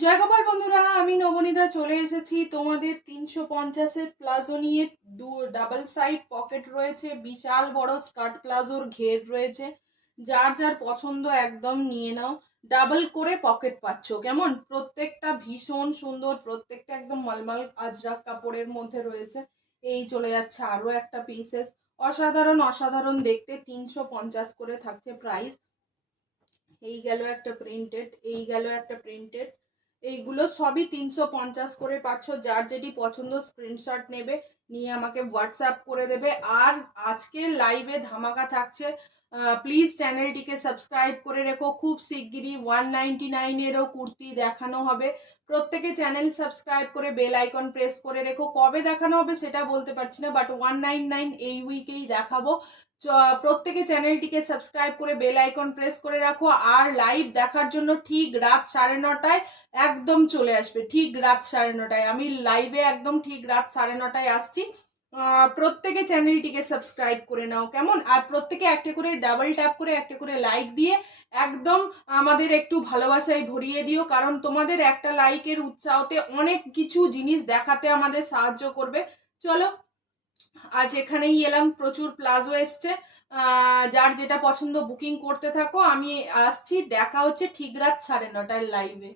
জয় গোপাল বন্ধুরা, আমি নবনীতা চলে এসেছি তোমাদের 350-এর প্লাজো নিয়ে। ডাবল সাইড পকেট রয়েছে, বিশাল বড় স্কার্ট প্লাজোর ঘের রয়েছে। যার যার পছন্দ একদম নিয়ে নাও। ডাবল করে পকেট পাচ্ছ, কেমন? প্রত্যেকটা ভীষণ সুন্দর, প্রত্যেকটা একদম মালমাল আজরাক কাপড়ের মধ্যে রয়েছে। এই চলে যাচ্ছে আরো একটা পিসেস। অসাধারণ অসাধারণ দেখতে, 350 করে থাকছে প্রাইস। এই গেল একটা প্রিন্টেড, এই গেল একটা প্রিন্টেড। এইগুলো সবই 350 করে পাচ্ছ। যার যেটি পছন্দ স্ক্রিনশট নেবে, নিয়ে আমাকে হোয়াটসঅ্যাপ করে দেবে। আর আজকে লাইভে ধামাকা থাকছে, প্লিজ চ্যানেলটিকে সাবস্ক্রাইব করে রেখো। খুব শিগগিরই 199-এরও কুর্তি দেখানো হবে। প্রত্যেকে চ্যানেল সাবস্ক্রাইব করে বেল আইকন প্রেস করে রেখো। কবে দেখানো হবে সেটা বলতে পারছি না, বাট 199 এই উইকেই দেখাবো। প্রত্যেকে চ্যানেলটিকে সাবস্ক্রাইব করে বেল আইকন প্রেস করে রাখো। আর লাইভ দেখার জন্য ঠিক রাত 9:30 একদম চলে আসবে। ঠিক রাত 9:30 আমি লাইভে একদম ঠিক রাত 9:30 আসছি। প্রত্যেকে চ্যানেলটিকে সাবস্ক্রাইব করে নাও, কেমন? আর প্রত্যেকে একটা করে ডাবল ট্যাপ করে একটা করে লাইক দিয়ে একদম আমাদের একটু ভালোবাসায় ভরিয়ে দিও, কারণ তোমাদের একটা লাইকের উৎসাহতে অনেক কিছু জিনিস দেখাতে আমাদের সাহায্য করবে। চলো, আজ এখানেই এলাম। প্রচুর প্লাজো এসছে, যার যেটা পছন্দ বুকিং করতে থাকো। আমি আসছি, দেখা হচ্ছে ঠিক রাত 9:30 লাইভে।